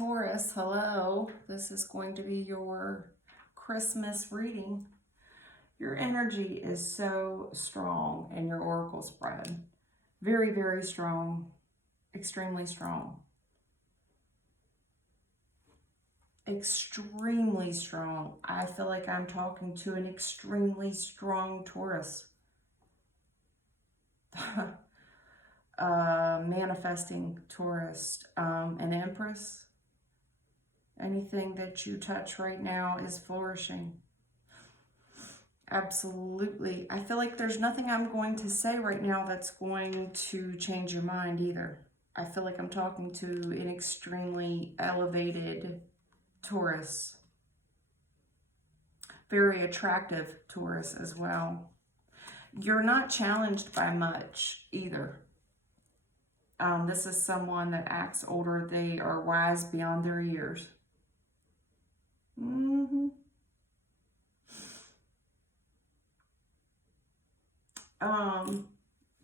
Taurus, hello. This is going to be your Christmas reading. Your energy is so strong in your oracle spread. Very, very strong. Extremely strong. Extremely strong. I feel like I'm talking to an extremely strong Taurus. Manifesting Taurus. An Empress. Anything that you touch right now is flourishing. Absolutely. I feel like there's nothing I'm going to say right now that's going to change your mind either. I feel like I'm talking to an extremely elevated Taurus. Very attractive Taurus as well. You're not challenged by much either. This is someone that acts older. They are wise beyond their years.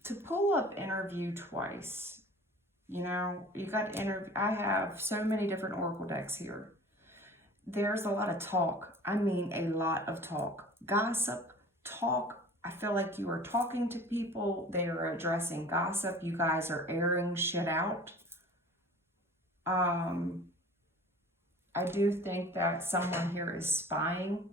To pull up interview twice, you know, you got interview. I have so many different oracle decks here. There's a lot of talk. I mean, a lot of talk. Gossip, talk. I feel like you are talking to people. They are addressing gossip. You guys are airing shit out. I do think that someone here is spying.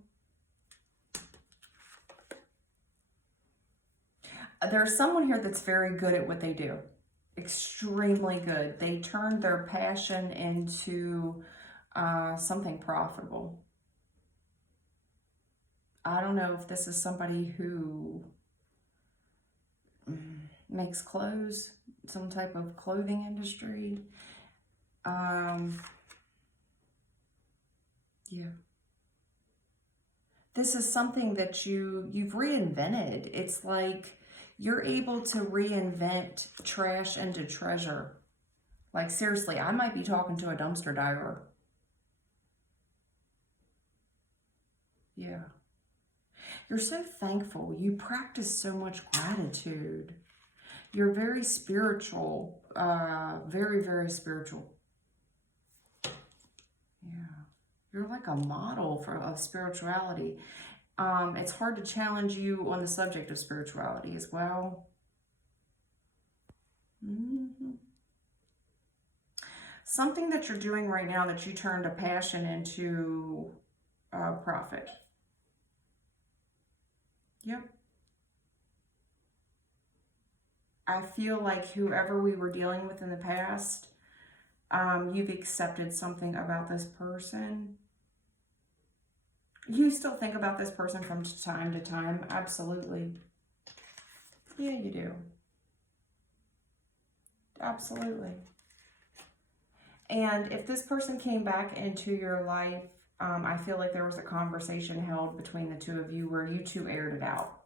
There's someone here that's very good at what they do. Extremely good. They turned their passion into something profitable. I don't know if this is somebody who makes clothes, some type of clothing industry. Yeah. This is something that you've reinvented. It's like you're able to reinvent trash into treasure. Like, seriously, I might be talking to a dumpster diver. Yeah. You're so thankful. You practice so much gratitude. You're very spiritual. Very, very spiritual. Yeah. You're like a model of spirituality. It's hard to challenge you on the subject of spirituality as well. Something that you're doing right now that you turned a passion into profit. Yep. I feel like whoever we were dealing with in the past, you've accepted something about this person. You still think about this person from time to time. Absolutely. Yeah, you do. Absolutely. And if this person came back into your life, I feel like there was a conversation held between the two of you where you two aired it out.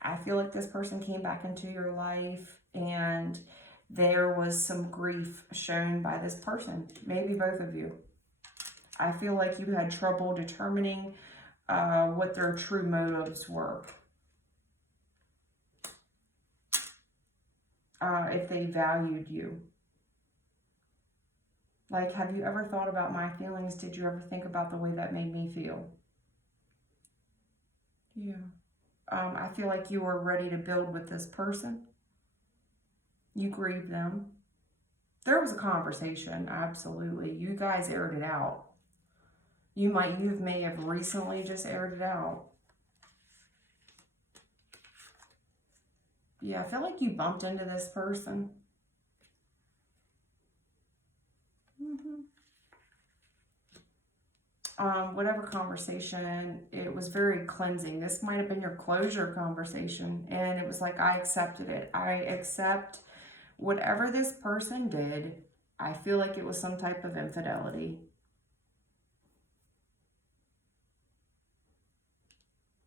I feel like this person came back into your life and there was some grief shown by this person, maybe both of you. I feel like you had trouble determining what their true motives were. If they valued you. Like, have you ever thought about my feelings? Did you ever think about the way that made me feel? Yeah. I feel like you are ready to build with this person. You grieve them. There was a conversation, absolutely. You guys aired it out. You may have recently just aired it out. Yeah, I feel like you bumped into this person. Whatever conversation, it was very cleansing. This might have been your closure conversation, and it was like, I accepted it. I accept whatever this person did. I feel like it was some type of infidelity.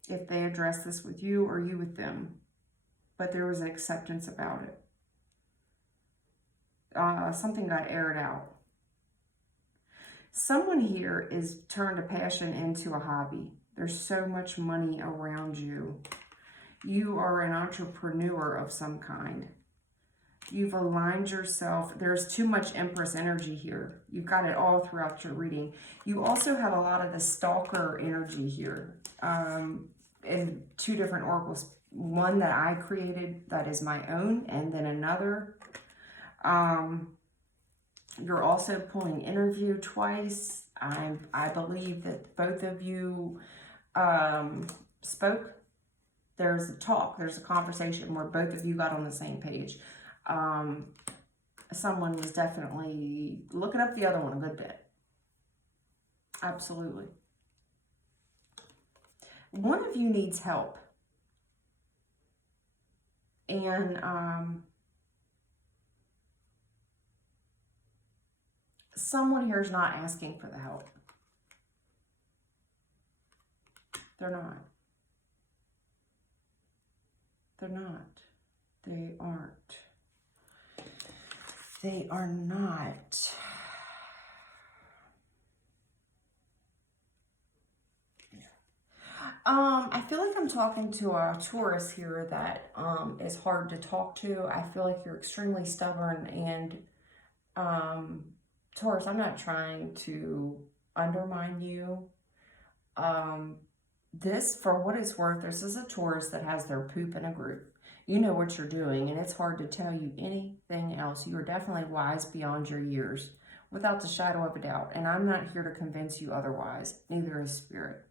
If they addressed this with you or you with them, but there was an acceptance about it. Something got aired out. Someone here is turned a passion into a hobby. There's so much money around you. You are an entrepreneur of some kind. You've aligned yourself. There's too much Empress energy here. You've got it all throughout your reading. You also have a lot of the stalker energy here. In 2 different oracles. One that I created that is my own, and then another. You're also pulling interview twice. I believe that both of you spoke. There's a talk, there's a conversation where both of you got on the same page. Someone was definitely looking up the other one a good bit. Absolutely. One of you needs help. And someone here is not asking for the help. They're not. They're not. They aren't. They are not. I feel like I'm talking to a Taurus here that is hard to talk to. I feel like you're extremely stubborn, and Taurus, I'm not trying to undermine you. This, for what it's worth, this is a Taurus that has their poop in a group. You know what you're doing, and it's hard to tell you anything else. You are definitely wise beyond your years, without the shadow of a doubt. And I'm not here to convince you otherwise. Neither is Spirit.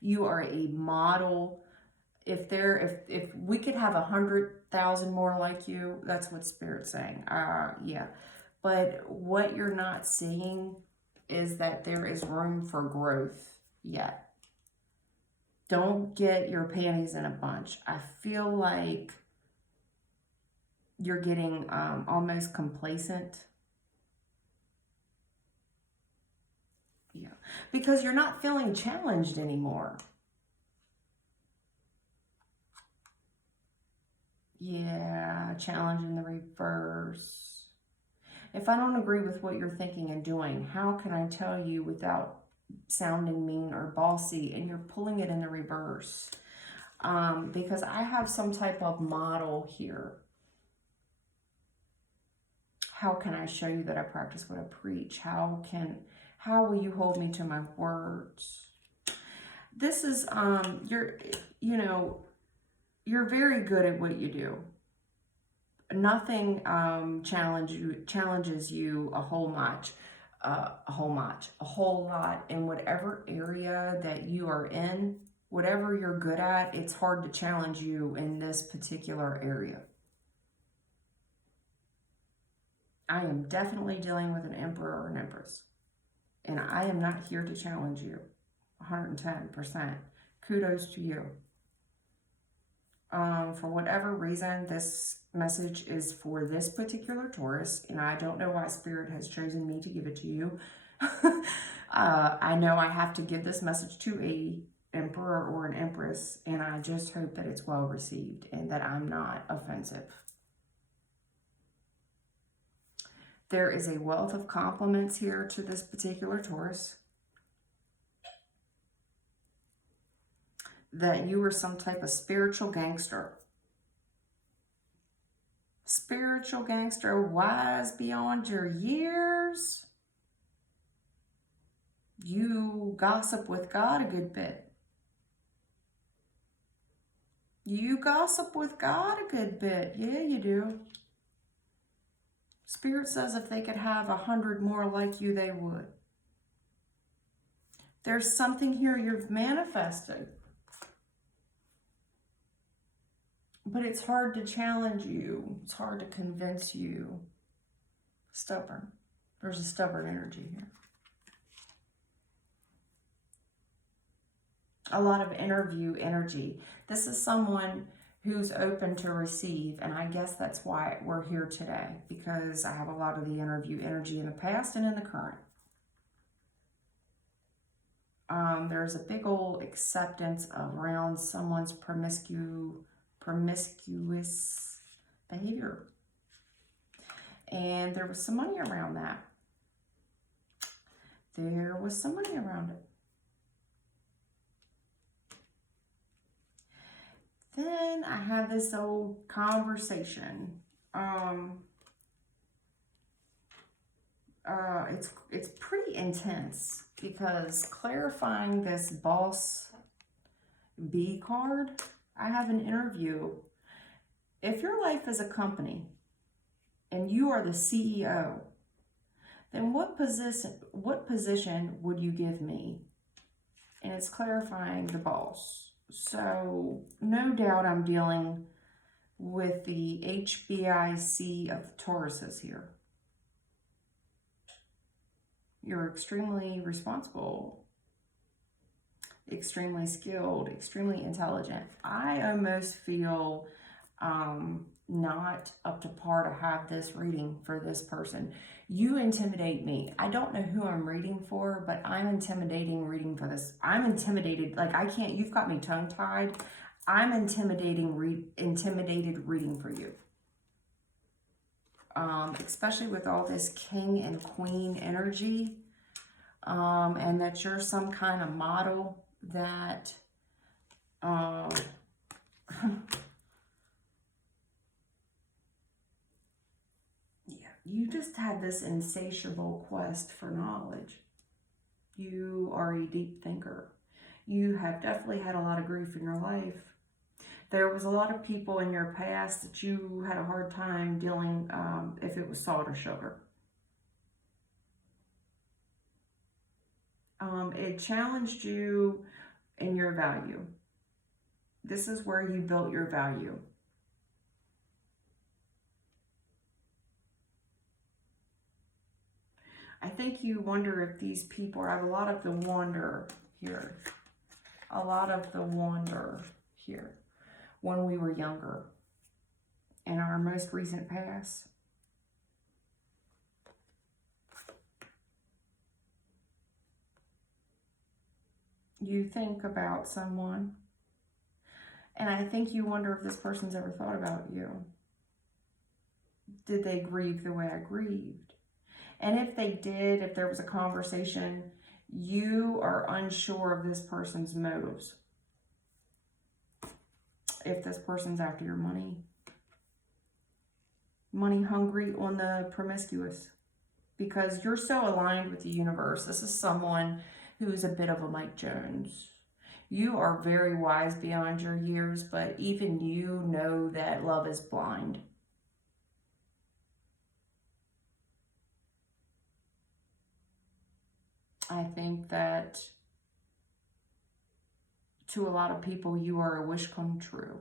You are a model. If we could have 100,000 more like you, that's what Spirit's saying. Yeah. But what you're not seeing is that there is room for growth yet. Don't get your panties in a bunch. I feel like you're getting almost complacent. Yeah, because you're not feeling challenged anymore. Yeah, challenge in the reverse. If I don't agree with what you're thinking and doing, how can I tell you without sounding mean or bossy? And you're pulling it in the reverse. Because I have some type of model here. How can I show you that I practice what I preach? How will you hold me to my words? This is, you're very good at what you do. Nothing challenges you a whole lot in whatever area that you are in. Whatever you're good at, it's hard to challenge you in this particular area. I am definitely dealing with an Emperor or an Empress. And I am not here to challenge you. 110%. Kudos to you. For whatever reason, this message is for this particular Taurus, and I don't know why Spirit has chosen me to give it to you. I know I have to give this message to a Emperor or an Empress, and I just hope that it's well received and that I'm not offensive. There is a wealth of compliments here to this particular Taurus. That you were some type of spiritual gangster. Spiritual gangster, wise beyond your years. You gossip with God a good bit. You gossip with God a good bit. Yeah, you do. Spirit says if they could have 100 more like you, they would. There's something here you've manifested. But it's hard to challenge you. It's hard to convince you. Stubborn. There's a stubborn energy here. A lot of interview energy. This is someone who's open to receive, and I guess that's why we're here today, because I have a lot of the interview energy in the past and in the current. There's a big old acceptance around someone's promiscuous behavior. And there was some money around that. There was some money around it. Then I had this old conversation. it's pretty intense, because clarifying this boss B card, I have an interview. If your life is a company and you are the CEO, then what position would you give me? And it's clarifying the boss. So no doubt I'm dealing with the HBIC of the Tauruses here. You're extremely responsible, extremely skilled, extremely intelligent. I almost feel not up to par to have this reading for this person. You intimidate me. I don't know who I'm reading for, but I'm intimidating reading for this. I'm intimidated. Like, I can't, you've got me tongue-tied. I'm intimidated reading for you. Especially with all this king and queen energy, and that you're some kind of model that, you just had this insatiable quest for knowledge. You are a deep thinker. You have definitely had a lot of grief in your life. There was a lot of people in your past that you had a hard time dealing, if it was salt or sugar. It challenged you in your value. This is where you built your value. I think you wonder if these people, I have a lot of the wonder here. A lot of the wonder here. When we were younger. In our most recent past. You think about someone. And I think you wonder if this person's ever thought about you. Did they grieve the way I grieved? And if they did, if there was a conversation, you are unsure of this person's motives. If this person's after your money. Money hungry on the promiscuous. Because you're so aligned with the universe. This is someone who's a bit of a Mike Jones. You are very wise beyond your years, but even you know that love is blind. I think that to a lot of people, you are a wish come true.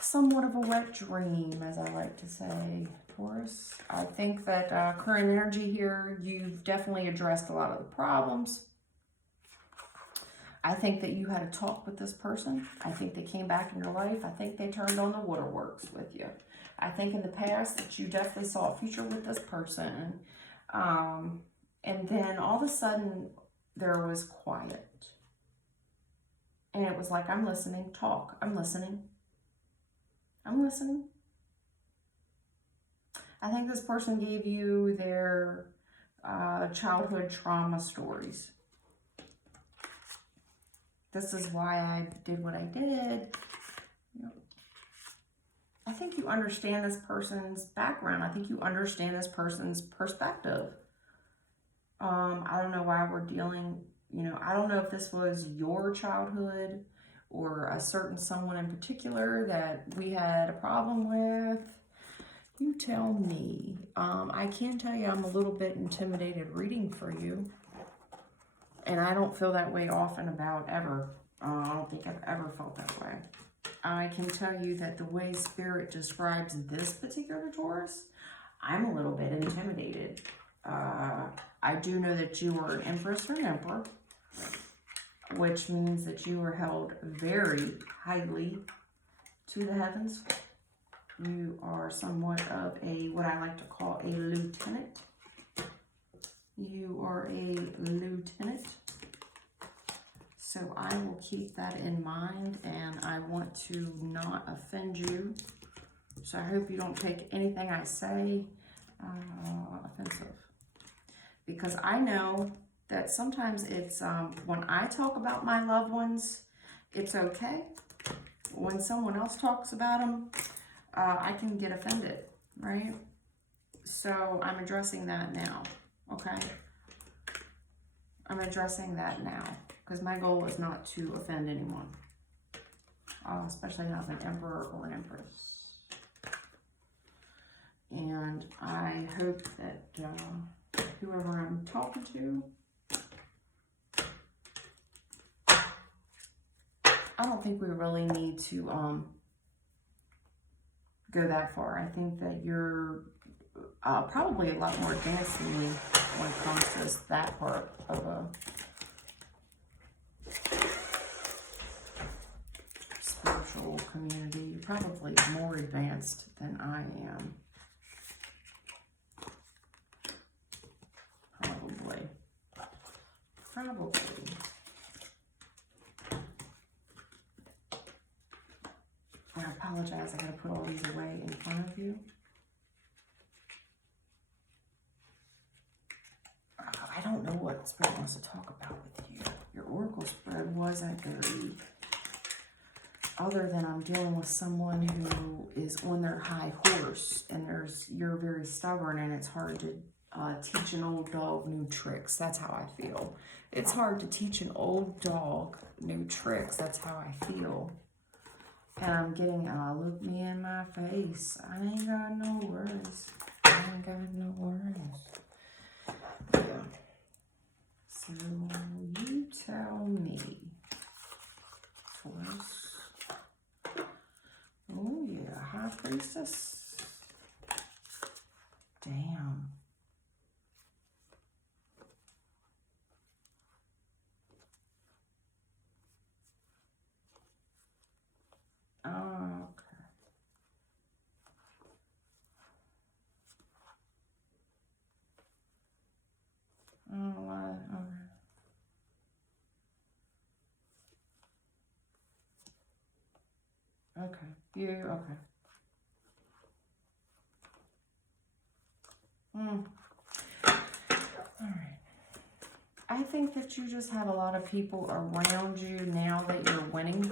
Somewhat of a wet dream, as I like to say, Taurus. I think that current energy here, you've definitely addressed a lot of the problems. I think that you had a talk with this person. I think they came back in your life. I think they turned on the waterworks with you. I think in the past that you definitely saw a future with this person. And then all of a sudden, there was quiet. And it was like, I'm listening, talk, I'm listening. I'm listening. I think this person gave you their childhood trauma stories. This is why I did what I did. I think you understand this person's background. I think you understand this person's perspective. I don't know why we're dealing, I don't know if this was your childhood or a certain someone in particular that we had a problem with. You tell me. I can tell you I'm a little bit intimidated reading for you. And I don't feel that way often about ever. I don't think I've ever felt that way. I can tell you that the way Spirit describes this particular Taurus, I'm a little bit intimidated. I do know that you are an Empress or an Emperor, which means that you are held very highly to the heavens. You are somewhat of a, what I like to call a lieutenant. You are a lieutenant. So I will keep that in mind, and I want to not offend you. So I hope you don't take anything I say offensive. Because I know that sometimes it's, when I talk about my loved ones, it's okay. When someone else talks about them, I can get offended, right? So I'm addressing that now, okay? I'm addressing that now because my goal is not to offend anyone, especially not an emperor or an empress. And I hope that whoever I'm talking to, I don't think we really need to go that far. I think that you're probably a lot more advanced than me when it comes to that part of a spiritual community. You're probably more advanced than I am. Probably. I apologize, I gotta put all these away in front of you. I don't know what Spirit wants to talk about with you. Your oracle spread wasn't very, other than I'm dealing with someone who is on their high horse, and you're very stubborn, and it's hard to teach an old dog new tricks. That's how I feel. It's hard to teach an old dog new tricks. That's how I feel. And I'm getting, look me in my face. I ain't got no worries. I ain't got no worries. Yeah. So you tell me, Taurus. Oh yeah, High Priestess. Damn. Oh, okay. Oh, what? Okay. Okay. You, okay. Alright. I think that you just have a lot of people around you now that you're winning.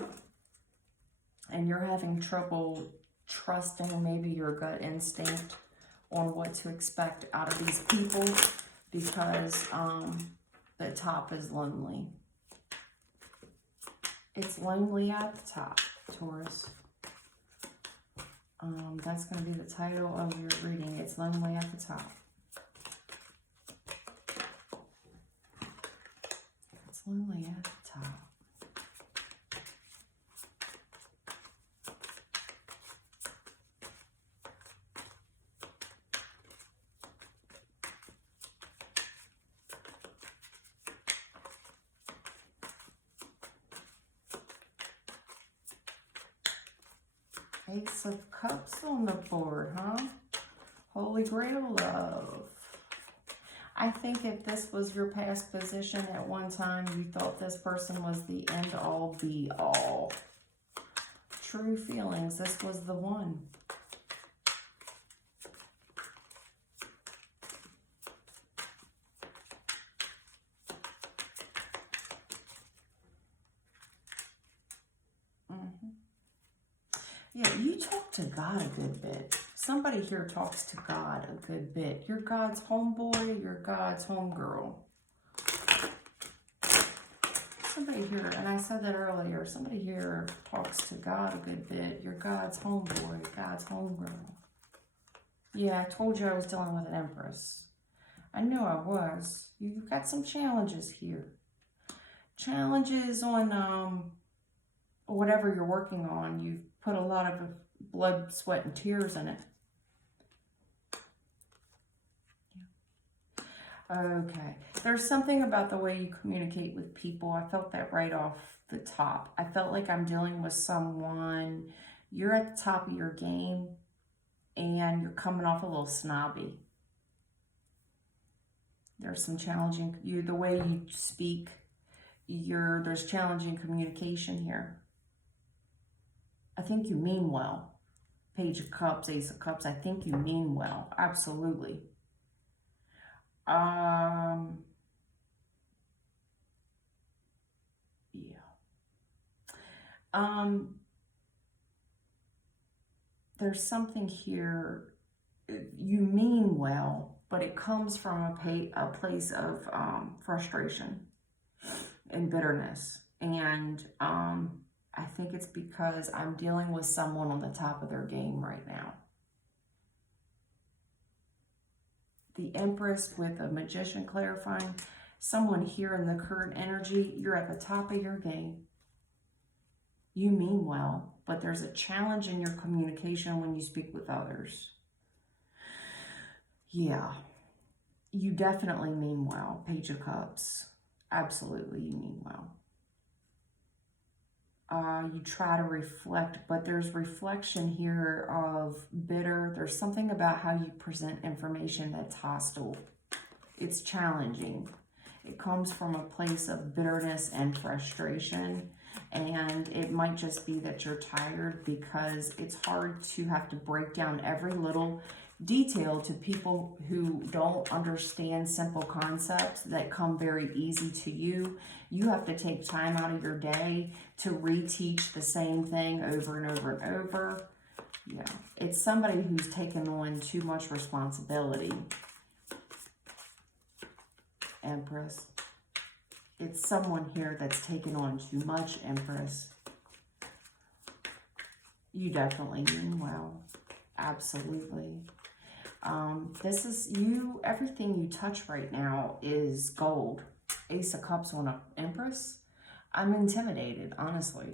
And you're having trouble trusting maybe your gut instinct on what to expect out of these people because the top is lonely. It's lonely at the top, Taurus. That's going to be the title of your reading. It's lonely at the top. It's lonely at the top. Ace of Cups on the board, huh? Holy Grail love. I think if this was your past position at one time, you thought this person was the end-all, be-all. True feelings, this was the one. Yeah, you talk to God a good bit. Somebody here talks to God a good bit. You're God's homeboy, you're God's homegirl. Somebody here, and I said that earlier, somebody here talks to God a good bit. You're God's homeboy, God's homegirl. Yeah, I told you I was dealing with an Empress. I knew I was. You've got some challenges here. Challenges on whatever you're working on. You've put a lot of blood, sweat, and tears in it. Okay. There's something about the way you communicate with people. I felt that right off the top. I felt like I'm dealing with someone, you're at the top of your game, and you're coming off a little snobby. There's some challenging, the way you speak, there's challenging communication here. I think you mean well. Page of Cups, Ace of Cups, I think you mean well. Absolutely. There's something here. you mean well, but it comes from a place of frustration and bitterness. And I think it's because I'm dealing with someone on the top of their game right now. The Empress with a Magician clarifying, someone here in the current energy, you're at the top of your game. You mean well, but there's a challenge in your communication when you speak with others. Yeah, you definitely mean well, Page of Cups. Absolutely, you mean well. You try to reflect, but there's reflection here of bitter. There's something about how you present information that's hostile. It's challenging. It comes from a place of bitterness and frustration. And it might just be that you're tired because it's hard to have to break down every little detail to people who don't understand simple concepts that come very easy to you. You have to take time out of your day to reteach the same thing over and over and over. Yeah, it's somebody who's taken on too much responsibility. Empress. It's someone here that's taken on too much, Empress. You definitely mean well. Absolutely. This is you, everything you touch right now is gold. Ace of Cups on an Empress. I'm intimidated, honestly.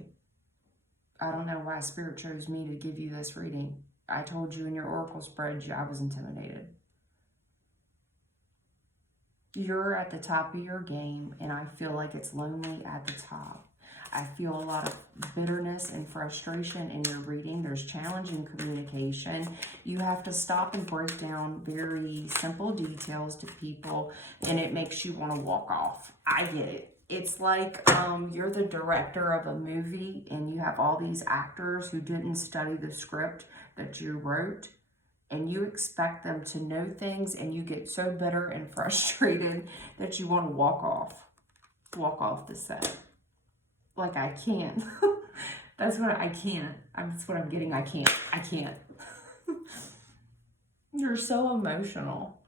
I don't know why Spirit chose me to give you this reading. I told you in your Oracle spread I was intimidated. You're at the top of your game, and I feel like it's lonely at the top. I feel a lot of bitterness and frustration in your reading. There's challenging communication. You have to stop and break down very simple details to people, and it makes you want to walk off. I get it. It's like you're the director of a movie, and you have all these actors who didn't study the script that you wrote, and you expect them to know things, and you get so bitter and frustrated that you want to walk off the set. Like, I can't. That's what I can't. That's what I'm getting. I can't. You're so emotional.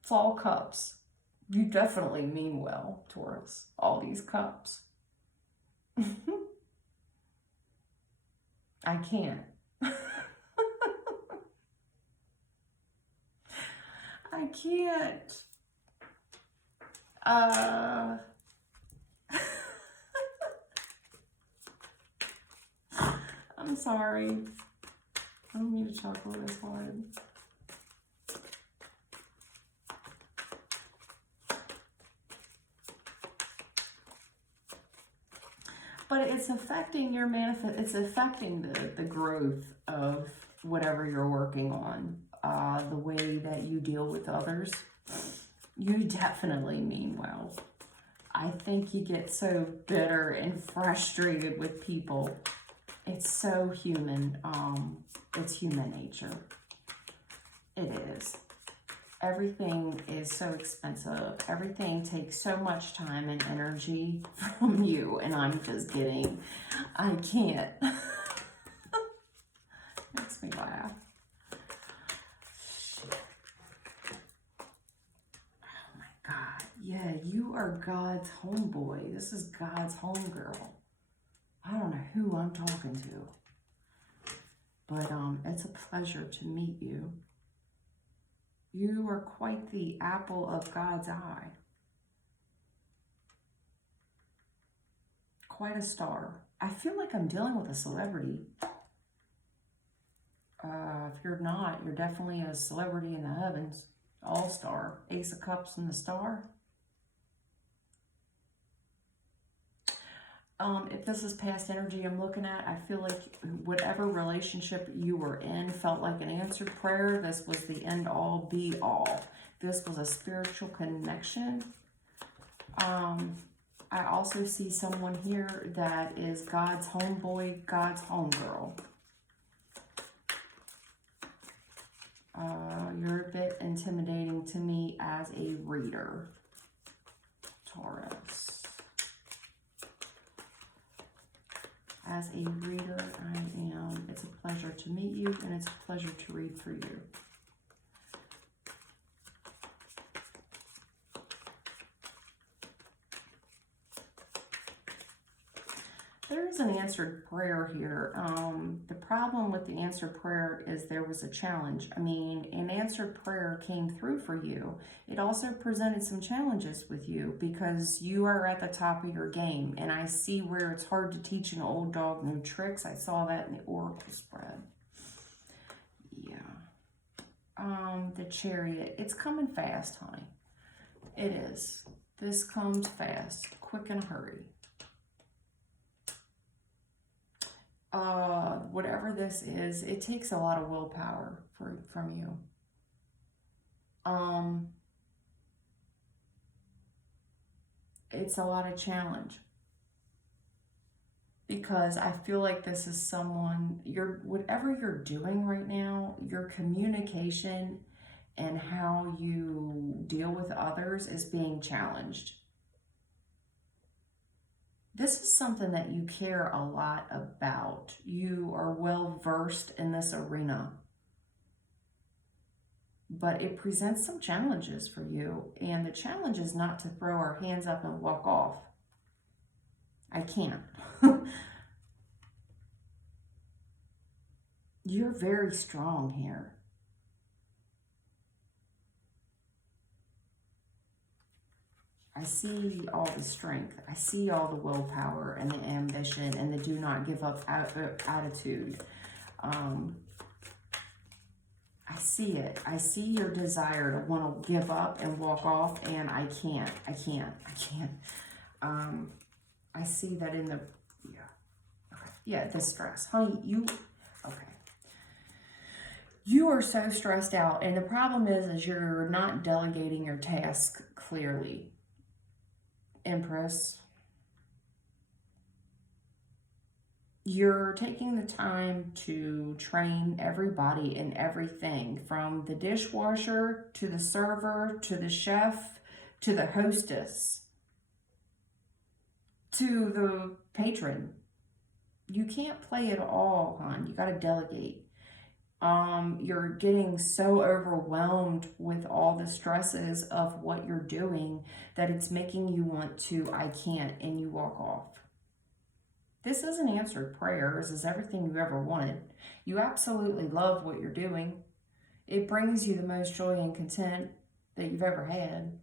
It's all cups. You definitely mean well, Taurus. All these cups. I can't. I can't. I'm sorry. I don't mean to chuckle this hard. But it's affecting your it's affecting the growth of whatever you're working on. The way that you deal with others. You definitely mean well. I think you get so bitter and frustrated with people. It's so human. It's human nature. It is. Everything is so expensive. Everything takes so much time and energy from you, and I'm just kidding. I can't. Makes me laugh. Oh my God. Yeah, you are God's homeboy. This is God's homegirl. I don't know who I'm talking to, but it's a pleasure to meet you. You are quite the apple of God's eye. Quite a star. I feel like I'm dealing with a celebrity. If you're not, you're definitely a celebrity in the heavens. All-star. Ace of Cups and the star. If this is past energy I'm looking at, I feel like whatever relationship you were in felt like an answered prayer. This was the end-all, be-all. This was a spiritual connection. I also see someone here that is God's homeboy, God's homegirl. You're a bit intimidating to me as a reader, Taurus. As a reader, it's a pleasure to meet you, and it's a pleasure to read for you. There's an answered prayer here. The problem with the answered prayer is there was a challenge. I mean, an answered prayer came through for you. It also presented some challenges with you because you are at the top of your game. And I see where it's hard to teach an old dog new tricks. I saw that in the oracle spread. Yeah. The Chariot. It's coming fast, honey. It is. This comes fast, quick in a hurry. Whatever this is, it takes a lot of willpower from you. It's a lot of challenge. Because I feel like this is someone, whatever you're doing right now, your communication and how you deal with others is being challenged. This is something that you care a lot about. You are well versed in this arena. But it presents some challenges for you. And the challenge is not to throw our hands up and walk off. I can't. You're very strong here. I see all the strength. I see all the willpower and the ambition and the do not give up attitude. I see it. I see your desire to want to give up and walk off, and I can't. I see that in the, the stress. Honey, you are so stressed out, and the problem is you're not delegating your task clearly. Empress, you're taking the time to train everybody and everything, from the dishwasher to the server to the chef to the hostess to the patron. You can't play it all, hon. You got to delegate. You're getting so overwhelmed with all the stresses of what you're doing that it's making you want to, I can't, and you walk off. This isn't answered prayer. This is everything you ever wanted. You absolutely love what you're doing. It brings you the most joy and content that you've ever had.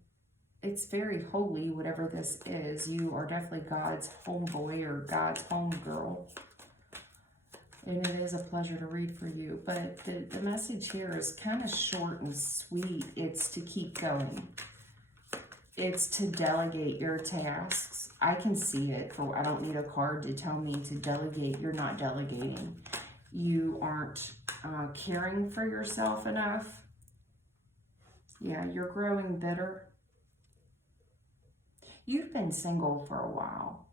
It's very holy, whatever this is. You are definitely God's homeboy or God's homegirl. And it is a pleasure to read for you. But the message here is kind of short and sweet. It's to keep going. It's to delegate your tasks. I can see it. I don't need a card to tell me to delegate. You're not delegating. You aren't caring for yourself enough. Yeah, you're growing bitter. You've been single for a while.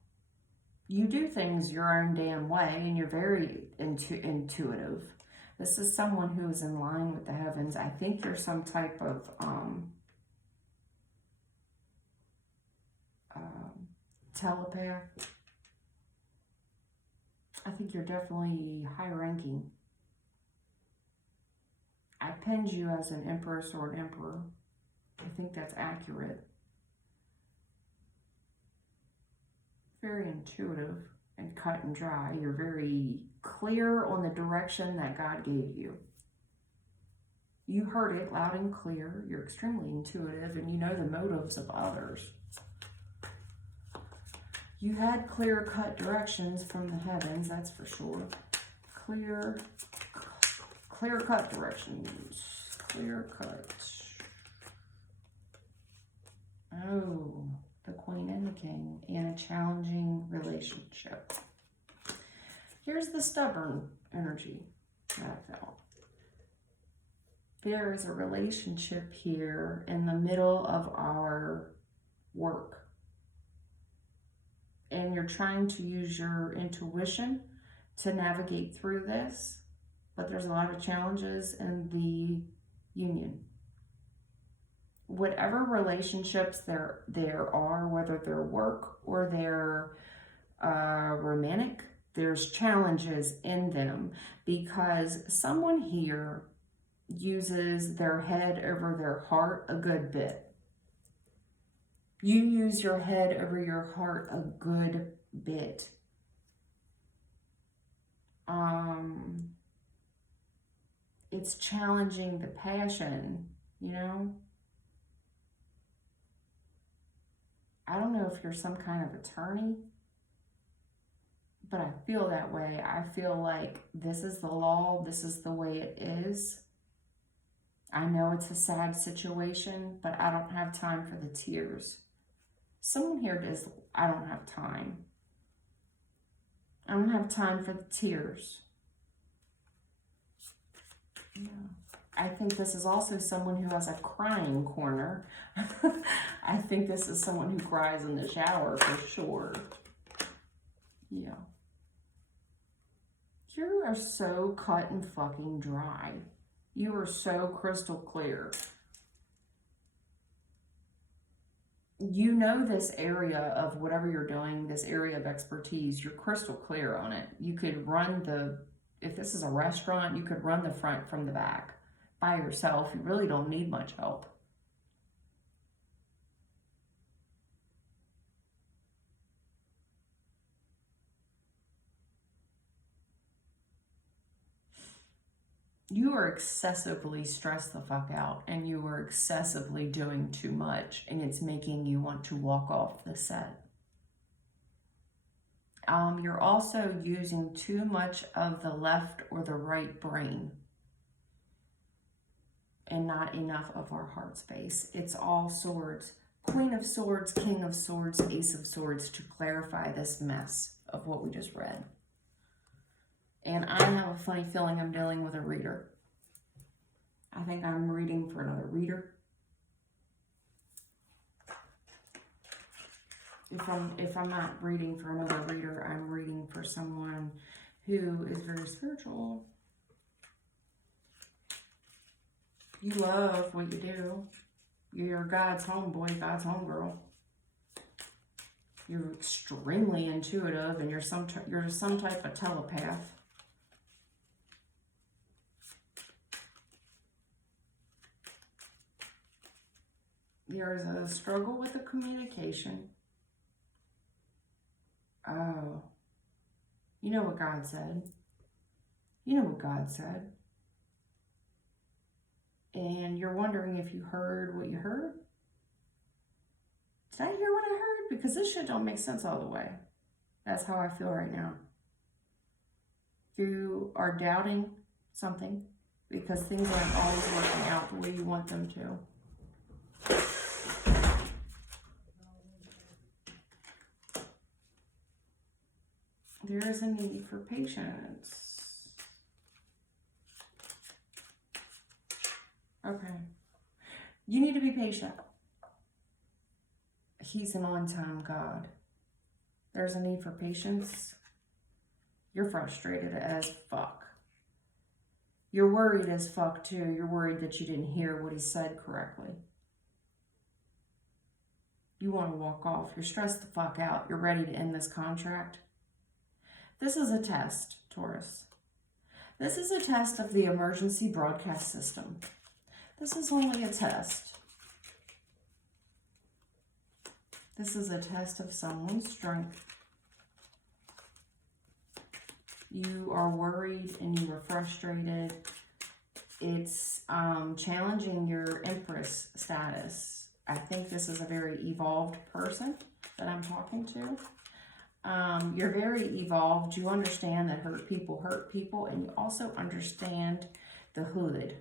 You do things your own damn way, and you're very intuitive. This is someone who is in line with the heavens. I think you're some type of telepath. I think you're definitely high ranking. I pinned you as an empress or an emperor. I think that's accurate. Very intuitive and cut and dry. You're very clear on the direction that God gave you. You heard it loud and clear. You're extremely intuitive, and you know the motives of others. You had clear-cut directions from the heavens, that's for sure. Clear-cut directions. Clear-cut. Oh, the Queen and the King in a challenging relationship. Here's the stubborn energy that I felt. There is a relationship here in the middle of our work. And you're trying to use your intuition to navigate through this. But there's a lot of challenges in the union. Whatever relationships there are, whether they're work or they're romantic, there's challenges in them because someone here uses their head over their heart a good bit. You use your head over your heart a good bit. It's challenging the passion, you know? I don't know if you're some kind of attorney, but I feel that way. I feel like this is the law, this is the way it is. I know it's a sad situation, but I don't have time for the tears. Someone here does, I don't have time. I don't have time for the tears. Yeah. I think this is also someone who has a crying corner. I think this is someone who cries in the shower for sure. Yeah. You are so cut and fucking dry. You are so crystal clear. You know this area of whatever you're doing, this area of expertise, you're crystal clear on it. You could run if this is a restaurant, you could run the front from the back by yourself. You really don't need much help. You are excessively stressed the fuck out, and you are excessively doing too much, and it's making you want to walk off the set. You're also using too much of the left or the right brain and not enough of our heart space. It's all swords. Queen of Swords, King of Swords, Ace of Swords, to clarify this mess of what we just read. And I have a funny feeling I'm dealing with a reader. I think I'm reading for another reader. If I'm not reading for another reader, I'm reading for someone who is very spiritual. You love what you do. You're God's homeboy, God's homegirl. You're extremely intuitive, and you're some type of telepath. There's a struggle with the communication. Oh, you know what God said. You know what God said. And you're wondering if you heard what you heard. Did I hear what I heard? Because this shit don't make sense all the way. That's how I feel right now. You are doubting something because things aren't always working out the way you want them to. There is a need for patience. Okay. You need to be patient. He's an on-time God. There's a need for patience. You're frustrated as fuck. You're worried as fuck too. You're worried that you didn't hear what he said correctly. You want to walk off. You're stressed the fuck out. You're ready to end this contract. This is a test, Taurus. This is a test of the emergency broadcast system. This is only a test. This is a test of someone's strength. You are worried and you are frustrated. It's challenging your Empress status. I think this is a very evolved person that I'm talking to. You're very evolved. You understand that hurt people, and you also understand the hood.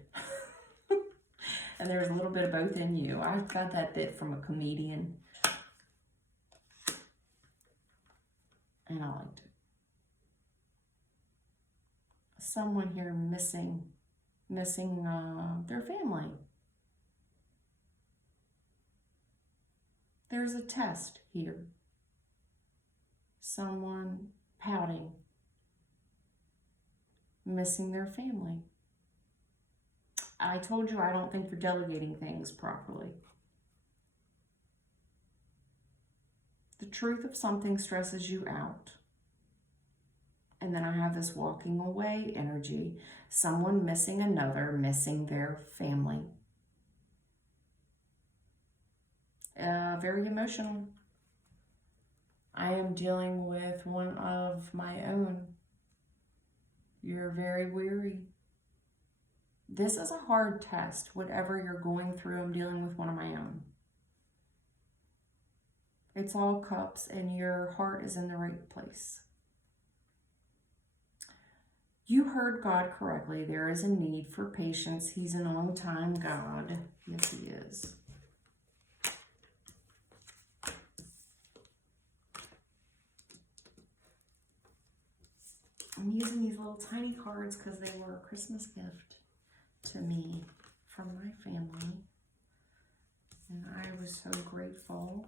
And there's a little bit of both in you. I got that bit from a comedian, and I liked it. Someone here missing their family. There's a test here. Someone pouting, missing their family. I told you I don't think you're delegating things properly. The truth of something stresses you out. And then I have this walking away energy. Someone missing another, missing their family. Very emotional. I am dealing with one of my own. You're very weary. This is a hard test, whatever you're going through. I'm dealing with one of my own. It's all cups, and your heart is in the right place. You heard God correctly. There is a need for patience. He's an on-time God. Yes, he is. I'm using these little tiny cards because they were a Christmas gift to me from my family. And I was so grateful,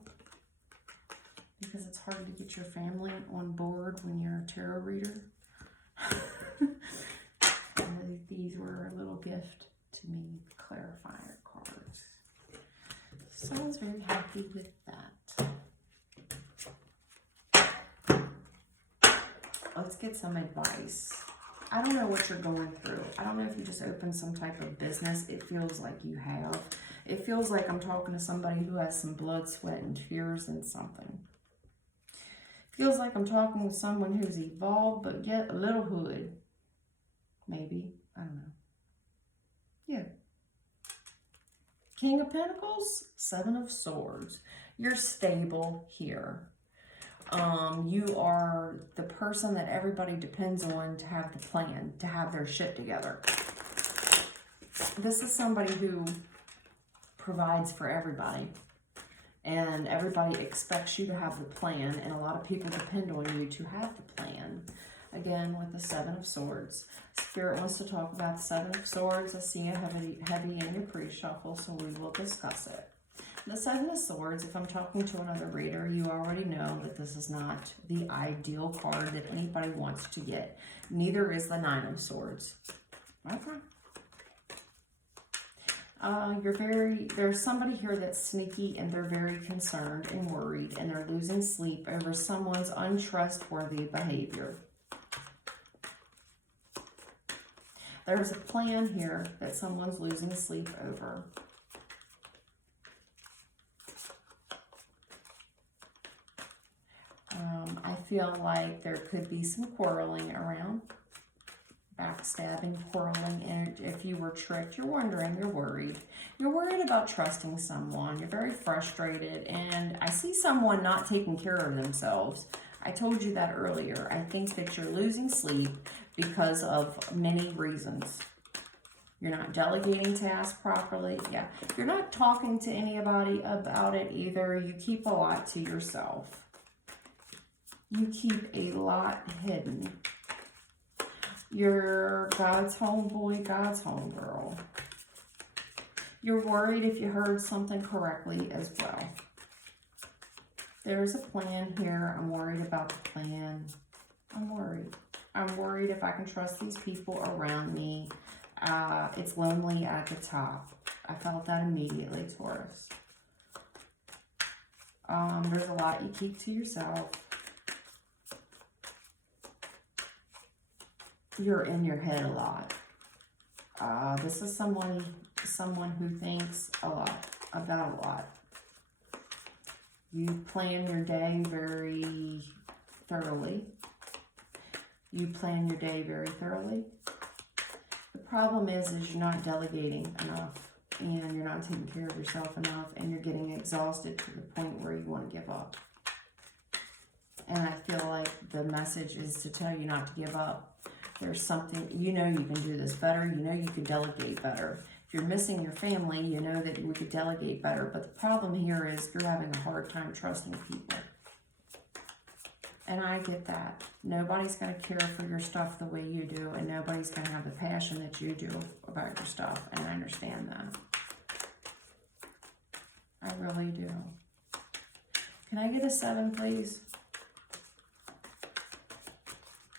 because it's hard to get your family on board when you're a tarot reader. And these were a little gift to me, clarifier cards. So I was very happy with that. Let's get some advice. I don't know what you're going through. I don't know if you just opened some type of business. It feels like you have. It feels like I'm talking to somebody who has some blood, sweat, and tears and something. Feels like I'm talking with someone who's evolved, but yet a little hood. Maybe. I don't know. Yeah. King of Pentacles, Seven of Swords. You're stable here. You are the person that everybody depends on to have the plan, to have their shit together. This is somebody who provides for everybody. And everybody expects you to have the plan, and a lot of people depend on you to have the plan. Again, with the Seven of Swords. Spirit wants to talk about the Seven of Swords. I see a heavy in your pre-shuffle, so we will discuss it. The Seven of Swords, if I'm talking to another reader, you already know that this is not the ideal card that anybody wants to get. Neither is the Nine of Swords. Okay. There's somebody here that's sneaky, and they're very concerned and worried, and they're losing sleep over someone's untrustworthy behavior. There's a plan here that someone's losing sleep over. I feel like there could be some quarreling around. Backstabbing, quarreling, and if you were tricked, you're wondering, you're worried. You're worried about trusting someone. You're very frustrated, and I see someone not taking care of themselves. I told you that earlier. I think that you're losing sleep because of many reasons. You're not delegating tasks properly. Yeah, you're not talking to anybody about it either. You keep a lot to yourself. You keep a lot hidden. You're God's homeboy, God's homegirl. You're worried if you heard something correctly as well. There's a plan here. I'm worried about the plan. I'm worried. I'm worried if I can trust these people around me. It's lonely at the top. I felt that immediately, Taurus. There's a lot you keep to yourself. You're in your head a lot. This is someone who thinks a lot about a lot. You plan your day very thoroughly. You plan your day very thoroughly. The problem is you're not delegating enough, and you're not taking care of yourself enough, and you're getting exhausted to the point where you want to give up. And I feel like the message is to tell you not to give up. There's something, you know you can do this better. You know you can delegate better. If you're missing your family, you know that we could delegate better. But the problem here is you're having a hard time trusting people. And I get that. Nobody's going to care for your stuff the way you do, and nobody's going to have the passion that you do about your stuff. And I understand that. I really do. Can I get a 7, please?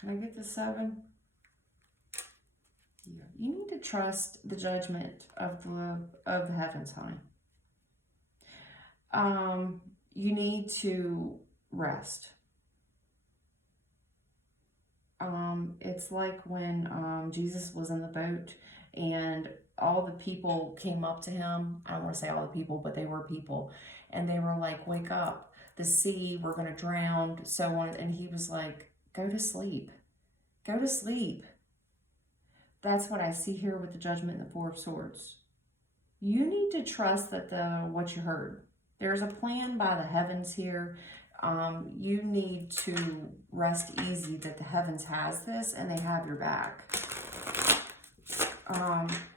Can I get the 7? You need to trust the judgment of the heavens, honey. You need to rest. It's like when Jesus was in the boat and all the people came up to him. I don't want to say all the people, but they were people. And they were like, wake up, the sea, we're going to drown, so on. And he was like, go to sleep. Go to sleep. That's what I see here with the Judgment and the Four of Swords. You need to trust that what you heard. There's a plan by the heavens here. You need to rest easy that the heavens has this and they have your back.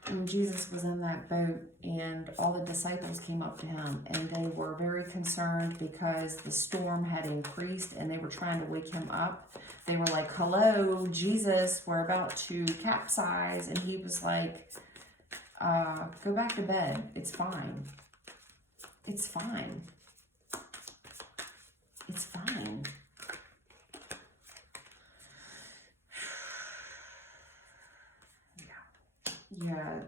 When Jesus was in that boat and all the disciples came up to him and they were very concerned because the storm had increased and they were trying to wake him up. They were like, hello, Jesus, we're about to capsize. And he was like, go back to bed. It's fine. It's fine. It's fine. Yeah,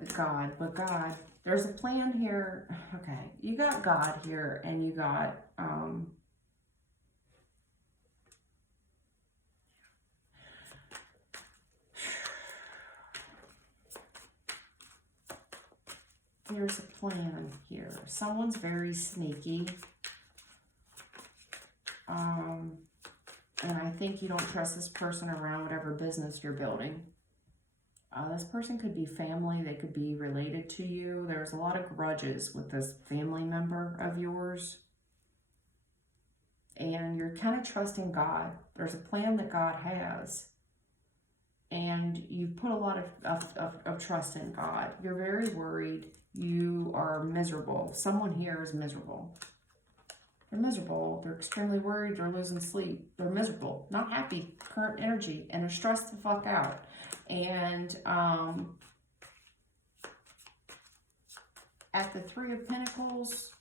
but God, there's a plan here. Okay, you got God here, and you got, there's a plan here. Someone's very sneaky, and I think you don't trust this person around whatever business you're building. This person could be family. They could be related to you. There's a lot of grudges with this family member of yours. And you're kind of trusting God. There's a plan that God has. And you've put a lot of trust in God. You're very worried. You are miserable. Someone here is miserable. They're miserable. They're extremely worried. They're losing sleep. They're miserable. Not happy. Current energy. And they're stressed the fuck out. And at the Three of Pentacles,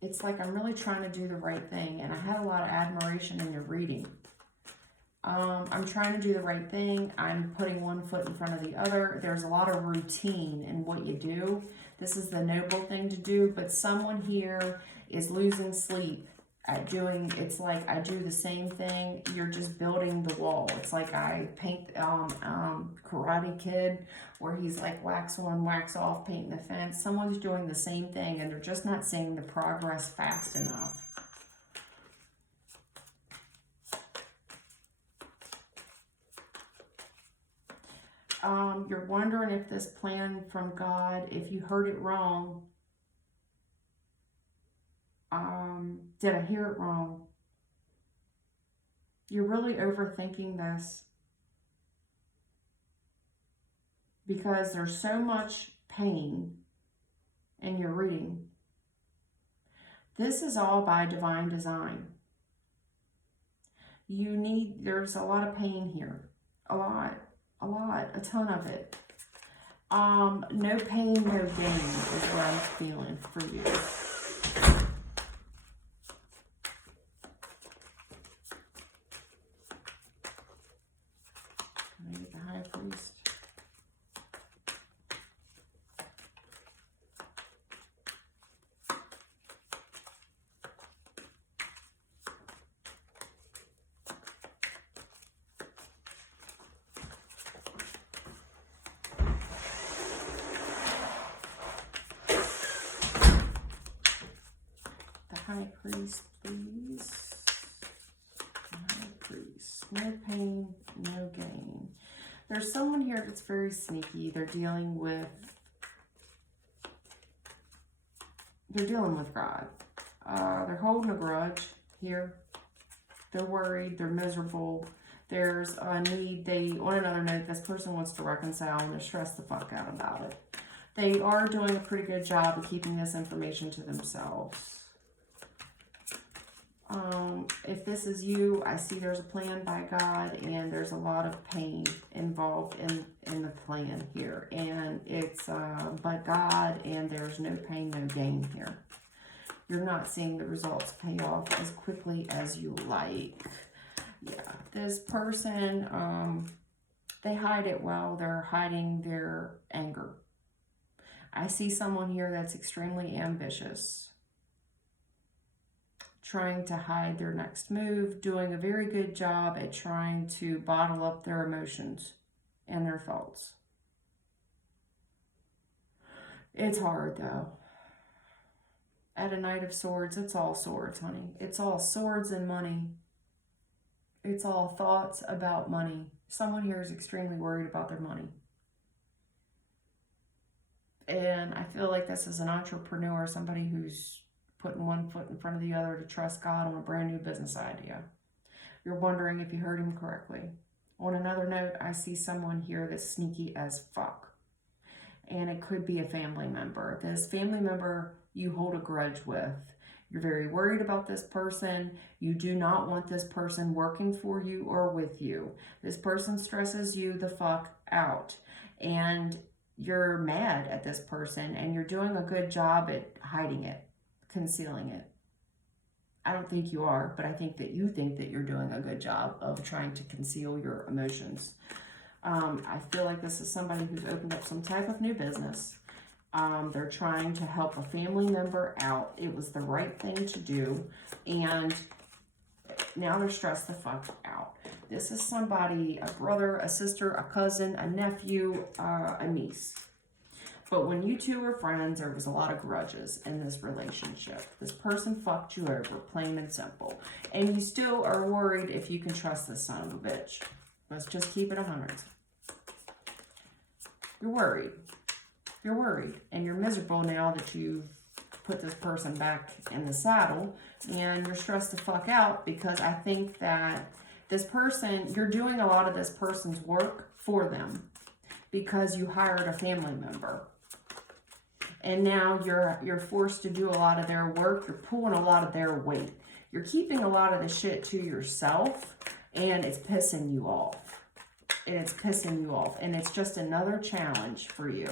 it's like I'm really trying to do the right thing. And I had a lot of admiration in your reading. I'm trying to do the right thing. I'm putting one foot in front of the other. There's a lot of routine in what you do. This is the noble thing to do, but someone here is losing sleep at doing, it's like I do the same thing. You're just building the wall. It's like I paint Karate Kid where he's like wax on, wax off, painting the fence. Someone's doing the same thing and they're just not seeing the progress fast enough. You're wondering if this plan from God, if you heard it wrong, did I hear it wrong? You're really overthinking this because there's so much pain in your reading. This is all by divine design. There's a lot of pain here. A ton of it. No pain, no gain is what I'm feeling for you. Maybe the High Priest. High Priest, please. High Priest. No pain, no gain. There's someone here that's very sneaky. They're dealing with God. They're holding a grudge here. They're worried. They're miserable. There's a need. On another note, this person wants to reconcile and they're stressed the fuck out about it. They are doing a pretty good job of keeping this information to themselves. If this is you, I see there's a plan by God and there's a lot of pain involved in the plan here. And it's but God, and there's no pain, no gain here. You're not seeing the results pay off as quickly as you like. Yeah, this person, they hide it well. They're hiding their anger. I see someone here that's extremely ambitious, trying to hide their next move, doing a very good job at trying to bottle up their emotions and their thoughts. It's hard though. At a Knight of Swords, it's all swords, honey. It's all swords and money. It's all thoughts about money. Someone here is extremely worried about their money. And I feel like this is an entrepreneur, somebody who's putting one foot in front of the other to trust God on a brand new business idea. You're wondering if you heard him correctly. On another note, I see someone here that's sneaky as fuck. And it could be a family member. This family member you hold a grudge with. You're very worried about this person. You do not want this person working for you or with you. This person stresses you the fuck out. And you're mad at this person and you're doing a good job at hiding it, concealing it. I don't think you are, but I think that you think that you're doing a good job of trying to conceal your emotions. I feel like this is somebody who's opened up some type of new business. They're trying to help a family member out. It was the right thing to do. And now they're stressed the fuck out. This is somebody, a brother, a sister, a cousin, a nephew, a niece. But when you two were friends, there was a lot of grudges in this relationship. This person fucked you over, plain and simple. And you still are worried if you can trust this son of a bitch. Let's just keep it 100. You're worried. You're worried. And you're miserable now that you've put this person back in the saddle. And you're stressed the fuck out because I think that this person, you're doing a lot of this person's work for them because you hired a family member. And now you're forced to do a lot of their work. You're pulling a lot of their weight. You're keeping a lot of the shit to yourself, and it's pissing you off. And it's pissing you off. And it's just another challenge for you.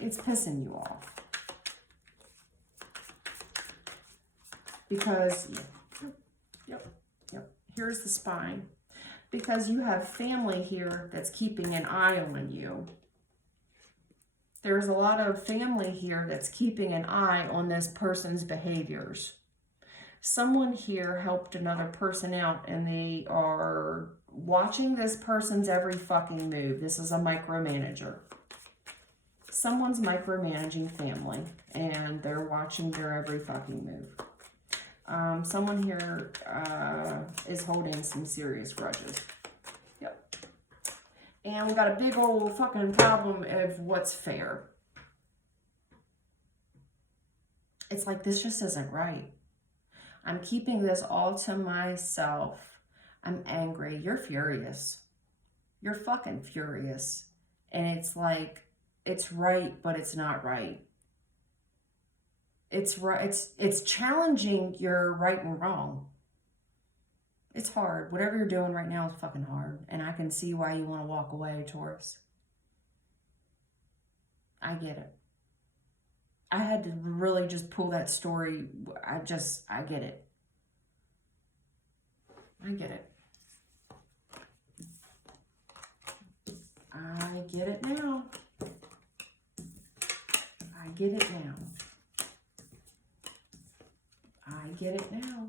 It's pissing you off. Because, yep. Here's the spine. Because you have family here that's keeping an eye on you. There's a lot of family here that's keeping an eye on this person's behaviors. Someone here helped another person out and they are watching this person's every fucking move. This is a micromanager. Someone's micromanaging family and they're watching their every fucking move. Someone here is holding some serious grudges. Yep. And we got a big old fucking problem of what's fair. It's like, this just isn't right. I'm keeping this all to myself. I'm angry. You're furious. You're fucking furious. And it's like, it's right, but it's not right. It's right. It's challenging your right and wrong. It's hard. Whatever you're doing right now is fucking hard. And I can see why you want to walk away, Taurus. I get it. I had to really just pull that story. I get it. I get it. I get it now. I get it now. I get it now.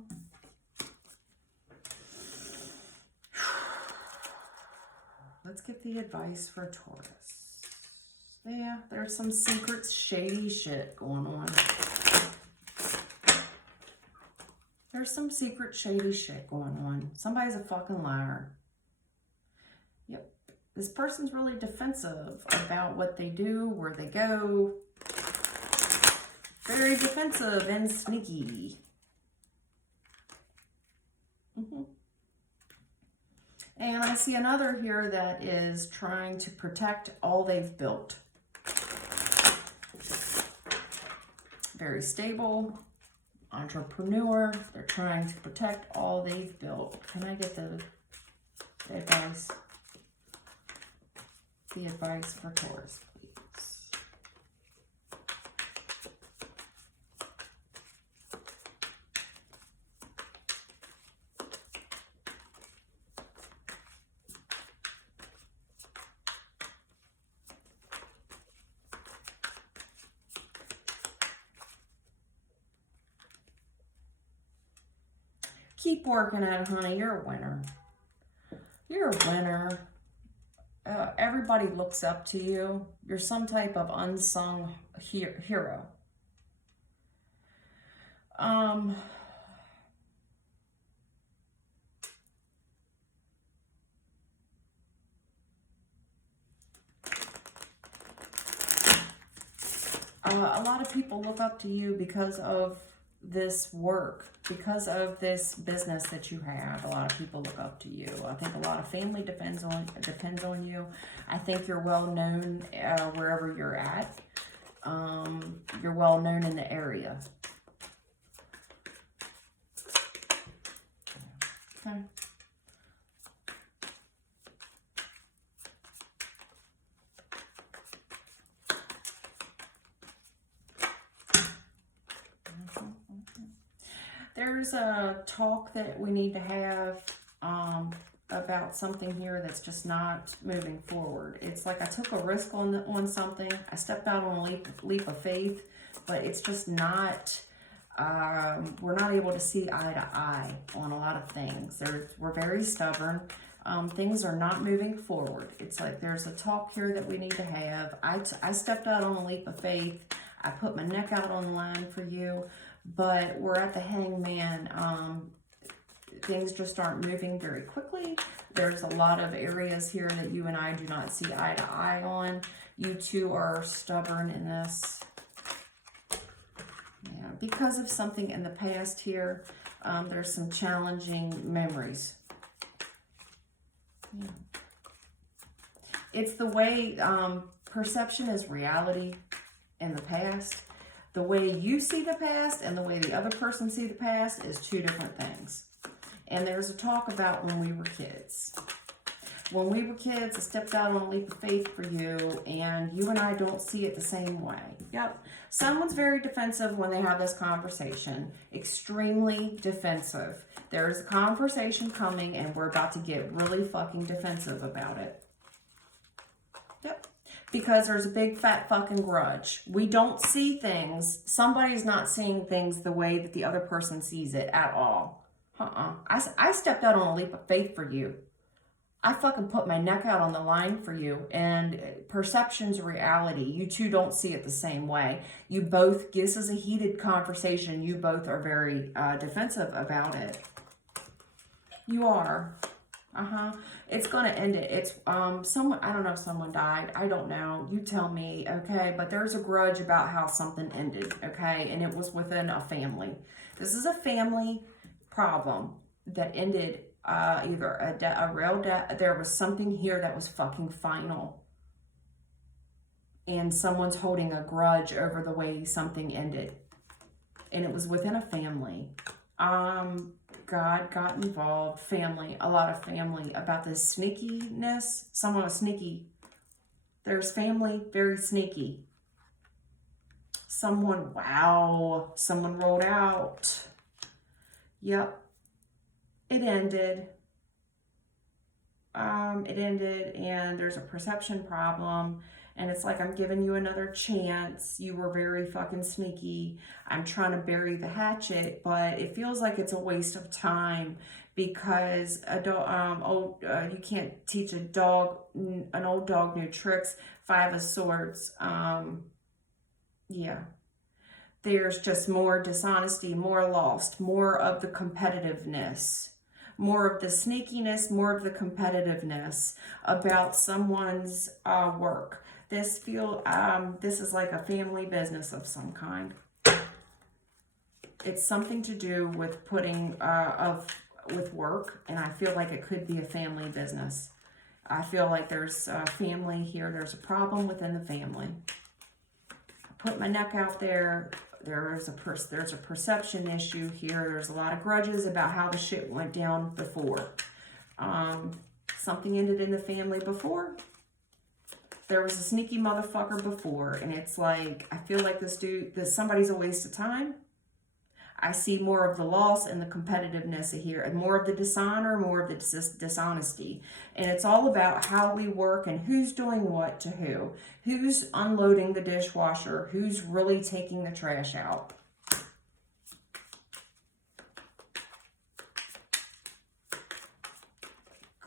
Let's get the advice for Taurus. Yeah, there's some secret shady shit going on. There's some secret shady shit going on. Somebody's a fucking liar. Yep. This person's really defensive about what they do, where they go. Very defensive and sneaky. And I see another here that is trying to protect all they've built. Very stable, entrepreneur. They're trying to protect all they've built. Can I get the advice? The advice for Taurus, please. Keep working at it, honey. You're a winner. You're a winner. Everybody looks up to you. You're some type of unsung hero. Um, a lot of people look up to you because of this work, because of this business that you have. A lot of people look up to you. I think a lot of family depends on you. I think you're well known wherever you're at. You're well known in the area. Okay. There's a talk that we need to have about something here that's just not moving forward. It's like I took a risk on something. I stepped out on a leap of faith, but it's just not, we're not able to see eye to eye on a lot of things. We're very stubborn. Things are not moving forward. It's like there's a talk here that we need to have. I stepped out on a leap of faith. I put my neck out on the line for you, but we're at the hangman. Things just aren't moving very quickly. There's a lot of areas here that you and I do not see eye to eye on. You two are stubborn in this. Yeah, because of something in the past here, there's some challenging memories. Yeah. It's the way perception is reality in the past. The way you see the past and the way the other person see the past is two different things. And there's a talk about when we were kids. When we were kids, I stepped out on a leap of faith for you, and you and I don't see it the same way. Yep. Someone's very defensive when they have this conversation. Extremely defensive. There's a conversation coming, and we're about to get really fucking defensive about it. Yep. Because there's a big fat fucking grudge. We don't see things. Somebody's not seeing things the way that the other person sees it at all. I stepped out on a leap of faith for you. I fucking put my neck out on the line for you. And perception's reality. You two don't see it the same way. You both, this is a heated conversation. You both are very defensive about it. You are. It's going to end it. It's, someone, I don't know if someone died. I don't know. You tell me, okay? But there's a grudge about how something ended, okay? And it was within a family. This is a family problem that ended either a real death. There was something here that was fucking final. And someone's holding a grudge over the way something ended. And it was within a family. God got involved, family, a lot of family, about this sneakiness. Someone was sneaky. There's family, very sneaky. Someone, wow, someone rolled out. Yep. It ended. It ended, and there's a perception problem. And it's like, I'm giving you another chance. You were very fucking sneaky. I'm trying to bury the hatchet, but it feels like it's a waste of time because you can't teach an old dog new tricks. 5 of Swords. Yeah. There's just more dishonesty, more lost, more of the competitiveness, more of the sneakiness, more of the competitiveness about someone's work. This is like a family business of some kind. It's something to do with with work, and I feel like it could be a family business. I feel like there's a family here. There's a problem within the family. I put my neck out there. There's a perception issue here. There's a lot of grudges about how the shit went down before. Something ended in the family before. There was a sneaky motherfucker before, and it's like, I feel like somebody's a waste of time. I see more of the loss and the competitiveness here, and more of the dishonor, more of the dishonesty. And it's all about how we work and who's doing what to who. Who's unloading the dishwasher, who's really taking the trash out.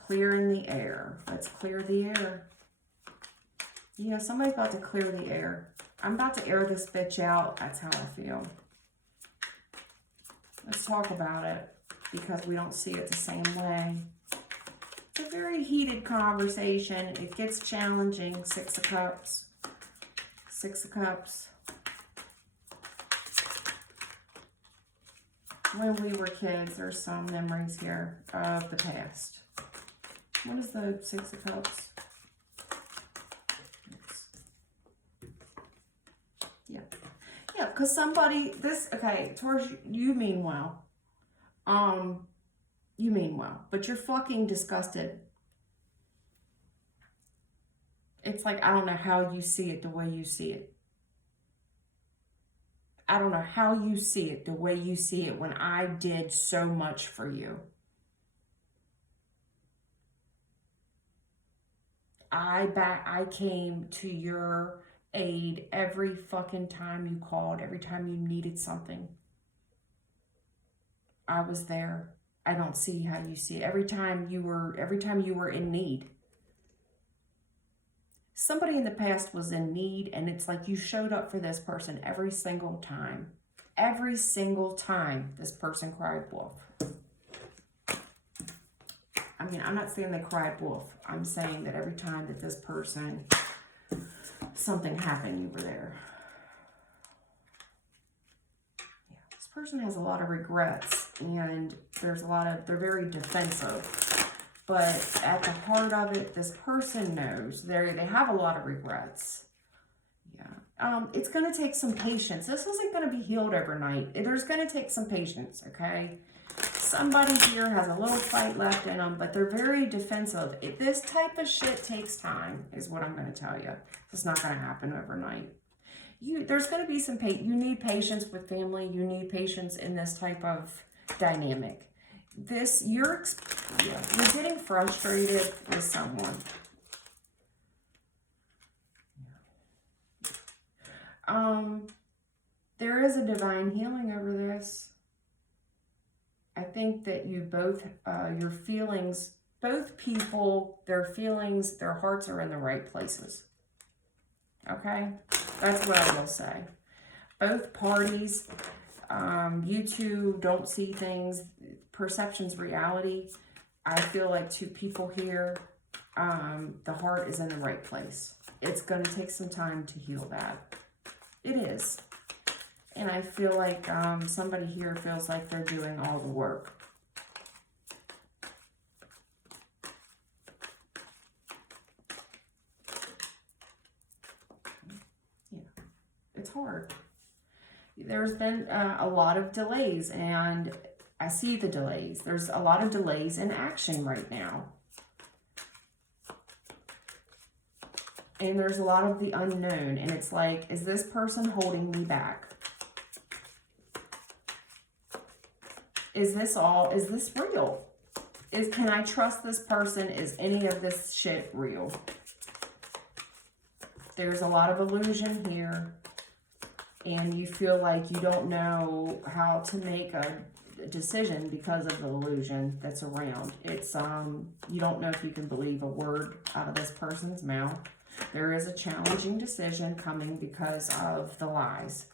Clearing the air. Let's clear the air. Yeah, somebody's about to clear the air. I'm about to air this bitch out. That's how I feel. Let's talk about it, because we don't see it the same way. It's a very heated conversation. It gets challenging. Six of Cups. Six of Cups. When we were kids, there's some memories here of the past. What is the Six of Cups? Yeah. Yeah, because somebody, okay, Taurus, you mean well. You mean well, but you're fucking disgusted. It's like, I don't know how you see it the way you see it. I don't know how you see it the way you see it when I did so much for you. I came to your aid every fucking time you called, every time you needed something. I was there. I don't see how you see it. Every time you were in need. Somebody in the past was in need, and it's like you showed up for this person every single time. Every single time this person cried wolf. I mean, I'm not saying they cried wolf. I'm saying that every time that this person, something happened, you were there. Yeah, this person has a lot of regrets, and there's a lot of, they're very defensive. But at the heart of it, this person knows they have a lot of regrets. Yeah. It's going to take some patience. This isn't going to be healed overnight. There's going to take some patience, okay? Somebody here has a little fight left in them, but they're very defensive. This type of shit takes time, is what I'm going to tell you. It's not going to happen overnight. There's going to be some you need patience with family. You need patience in this type of dynamic. You're getting frustrated with someone. There is a divine healing over this. I think that you both, your feelings, both people, their feelings, their hearts are in the right places. Okay? That's what I will say. Both parties, you two don't see things. Perception's reality. I feel like two people here, the heart is in the right place. It's going to take some time to heal that. It is. And I feel like somebody here feels like they're doing all the work. Yeah, it's hard. There's been a lot of delays, and I see the delays. There's a lot of delays in action right now. And there's a lot of the unknown, and it's like, is this person holding me back? Is this real? Can I trust this person? Is any of this shit real? There's a lot of illusion here, and you feel like you don't know how to make a decision because of the illusion that's around. It's, you don't know if you can believe a word out of this person's mouth. There is a challenging decision coming because of the lies.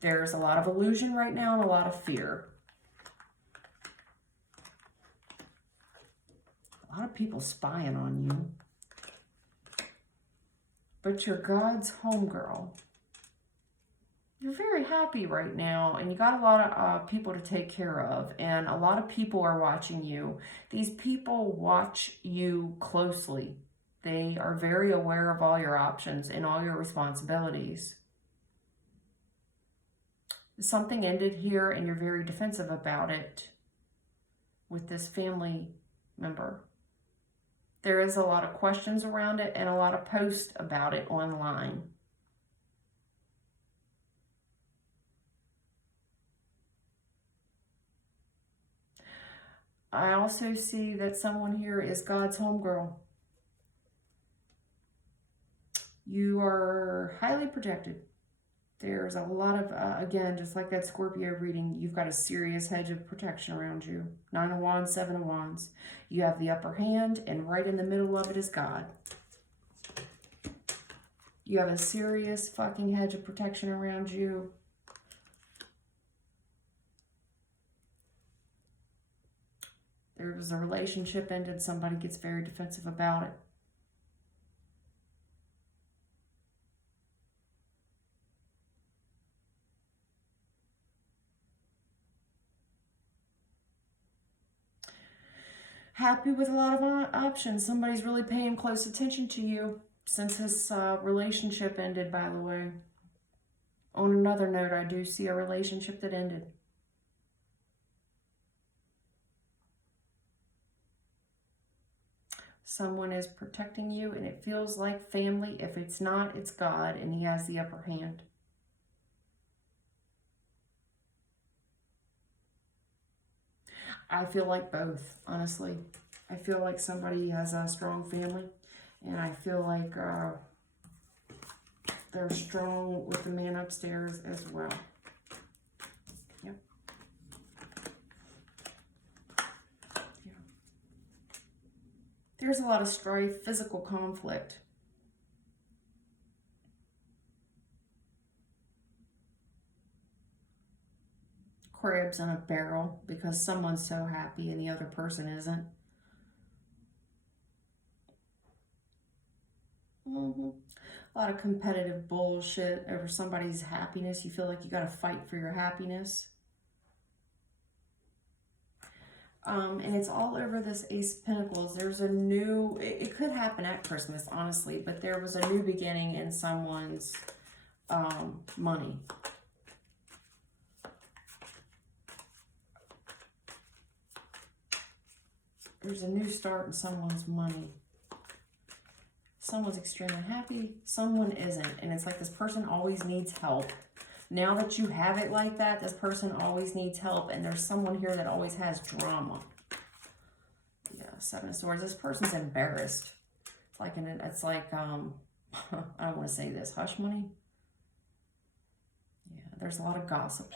There's a lot of illusion right now and a lot of fear. A lot of people spying on you. But you're God's homegirl. You're very happy right now, and you got a lot of people to take care of, and a lot of people are watching you. These people watch you closely. They are very aware of all your options and all your responsibilities. Something ended here, and you're very defensive about it with this family member. There is a lot of questions around it and a lot of posts about it online. I also see that someone here is God's homegirl. You are highly protected. There's a lot of, again, just like that Scorpio reading, you've got a serious hedge of protection around you. 9 of Wands, 7 of Wands. You have the upper hand, and right in the middle of it is God. You have a serious fucking hedge of protection around you. There was a relationship ended. Somebody gets very defensive about it. Happy with a lot of options. Somebody's really paying close attention to you since this relationship ended, by the way. On another note, I do see a relationship that ended. Someone is protecting you, and it feels like family. If it's not, it's God, and he has the upper hand. I feel like both, honestly. I feel like somebody has a strong family, and I feel like they're strong with the man upstairs as well. Yep. Yeah. There's a lot of strife, physical conflict. Crabs in a barrel because someone's so happy and the other person isn't. A lot of competitive bullshit over somebody's happiness. You feel like you got to fight for your happiness. And it's all over this Ace of Pentacles. There's a new, it could happen at Christmas, honestly, but there was a new beginning in someone's money. There's a new start in someone's money. Someone's extremely happy, someone isn't. And it's like this person always needs help. Now that you have it like that, this person always needs help. And there's someone here that always has drama. Yeah, Seven of Swords. This person's embarrassed. It's like, I don't want to say this, hush money. Yeah, there's a lot of gossip.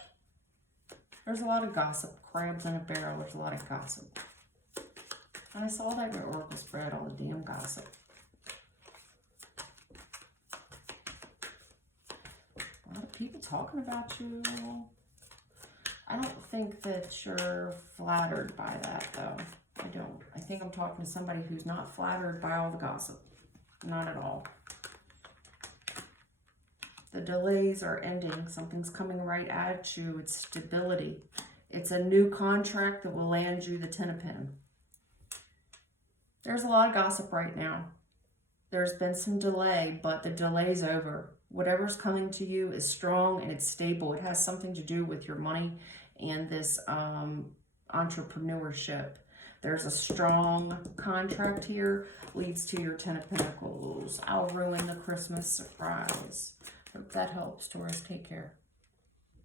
There's a lot of gossip. Crabs in a barrel, there's a lot of gossip. And I saw that in your oracle spread, all the damn gossip. A lot of people talking about you. I don't think that you're flattered by that, though. I don't. I think I'm talking to somebody who's not flattered by all the gossip. Not at all. The delays are ending. Something's coming right at you. It's stability. It's a new contract that will land you the 10 of Pentacles. There's a lot of gossip right now. There's been some delay, but the delay's over. Whatever's coming to you is strong and it's stable. It has something to do with your money and this entrepreneurship. There's a strong contract here, leads to your 10 of Pentacles. I'll ruin the Christmas surprise. Hope that helps, Taurus. Take care.